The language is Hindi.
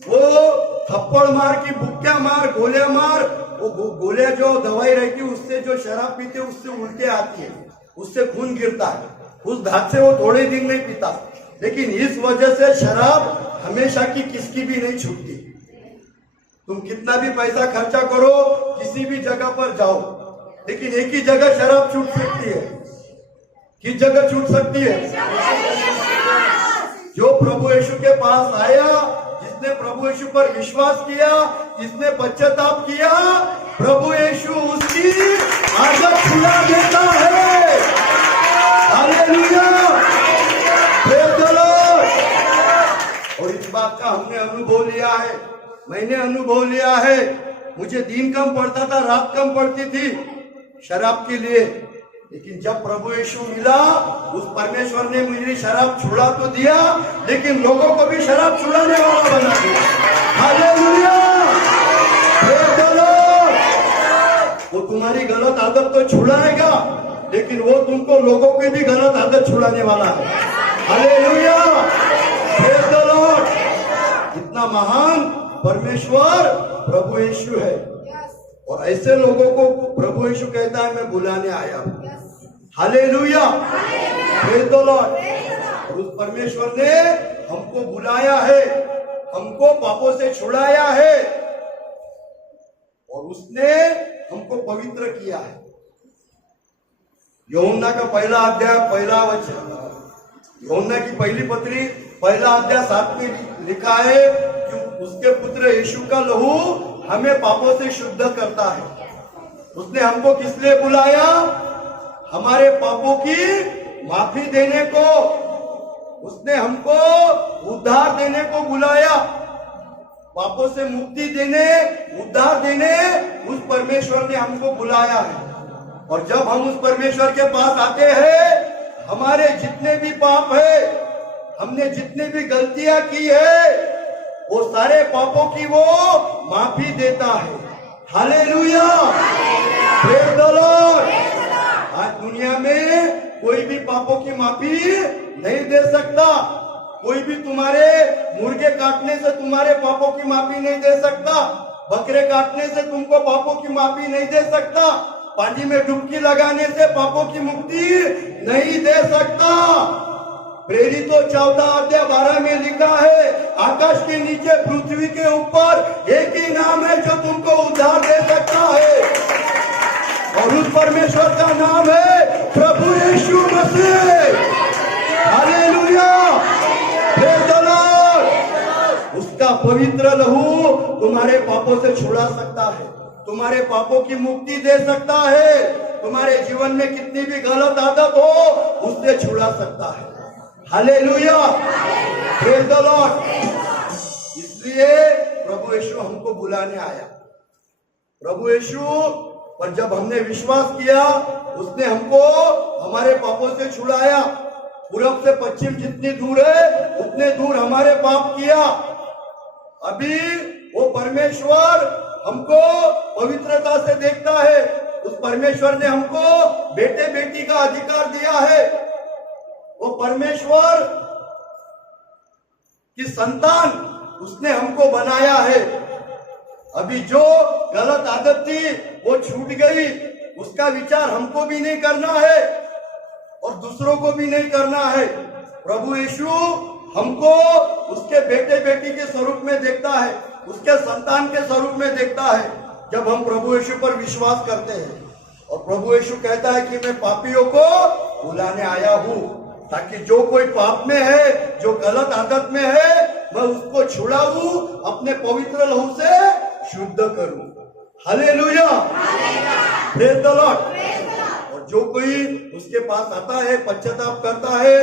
वो थप्पड़ मार की बुक्या मार गोलियां मार, वो गोलियां जो दवाई रहती है उससे जो शराब पीते उससे उल्टे आती है, उससे खून गिरता है, उस धात से वो थोड़े दिन नहीं पीता। लेकिन इस वजह से शराब हमेशा की किसकी भी नहीं छूटती। तुम कितना भी पैसा खर्चा करो, किसी भी जगह पर जाओ, लेकिन एक ही जगह शराब छूट सकती है। किस जगह छूट सकती है? जो प्रभु यीशु के पास आया, जिसने प्रभु यीशु पर विश्वास किया, जिसने पश्चाताप किया, प्रभु यीशु उसकी आदत छुड़ा देता है। Hallelujah, praise the Lord. और इस बात का हमने अनुभव लिया है, मैंने अनुभव लिया है। मुझे दिन कम पड़ता था, रात कम पड़ती थी शराब के लिए, लेकिन जब प्रभु यीशु मिला, उस परमेश्वर ने मुझे शराब छुड़ा तो दिया, लेकिन लोगों को भी शराब छुड़ाने वाला बना दिया। Hallelujah, praise the Lord. वो तुम्हारी गलत आदत तो छुड़ाएगा, लेकिन वो तुमको लोगों की भी गलत आदत छुड़ाने वाला है। Hallelujah, praise the Lord. इतना महान परमेश्वर प्रभु यीशु है, और ऐसे लोगों को प्रभु यीशु कहता है मैं बुलाने आया हूं। Hallelujah, praise the Lord. और उस परमेश्वर ने हमको बुलाया है, हमको पापों से छुड़ाया है, और उसने हमको पवित्र किया है। यूहन्ना का पहला अध्याय पहला वचन, यूहन्ना की पहली पत्री पहला अध्याय 7 में लिखा है कि उसके पुत्र यीशु का लहू हमें पापों से शुद्ध करता है। उसने हमको किस लिए बुलाया? हमारे पापों की माफी देने को, उसने हमको उद्धार देने को बुलाया। पापों से मुक्ति देने, उद्धार देने उस परमेश्वर ने हमको बुलाया है। और जब हम उस परमेश्वर के पास आते हैं, हमारे जितने भी पाप है, हमने जितने भी गलतियां की है, वो सारे पापों की वो माफी देता है। Hallelujah, praise the Lord. आज दुनिया में कोई भी पापों की माफी नहीं दे सकता। कोई भी तुम्हारे मुर्गे काटने से तुम्हारे पापों की माफी नहीं दे सकता, बकरे काटने से तुमको पापों की माफी नहीं दे सकता, पानी में डुबकी लगाने से पापों की मुक्ति नहीं दे सकता। प्रेरितों 14 अध्याय 12 में लिखा है, आकाश के नीचे पृथ्वी के ऊपर एक ही नाम है जो तुमको उद्धार दे सकता है, और उस परमेश्वर का नाम है प्रभु Yeshu Masih. Hallelujah, praise the Lord. उसका पवित्र लहू तुम्हारे पापों से छुड़ा सकता है, तुम्हारे पापों की मुक्ति दे सकता है, तुम्हारे जीवन में कितनी भी गलत आदत हो उससे छुड़ा सकता है। Hallelujah, praise the Lord. इसलिए प्रभु यीशु हमको बुलाने आया। प्रभु यीशु पर जब हमने विश्वास किया, उसने हमको हमारे पापों से छुड़ाया। पूरब से पश्चिम जितनी दूर है, उतने दूर हमारे पाप किया। अभी वो परमेश्वर हमको पवित्रता से देखता है। उस परमेश्वर ने हमको बेटे बेटी का अधिकार दिया है। वो परमेश्वर की संतान उसने हमको बनाया है। अभी जो गलत आदत थी वो छूट गई, उसका विचार हमको भी नहीं करना है और दूसरों को भी नहीं करना है। प्रभु यीशु हमको उसके बेटे बेटी के स्वरूप में देखता है, उसके संतान के स्वरूप में देखता है। जब हम प्रभु यीशु पर विश्वास करते हैं, और प्रभु यीशु कहता है कि मैं पापियों को बुलाने आया हूं, ताकि जो कोई पाप में है, जो गलत आदत में है, मैं उसको छुड़ाऊं, अपने पवित्र लहू से शुद्ध करूं। Hallelujah, praise the Lord. और जो कोई उसके पास आता है, पश्चाताप करता है,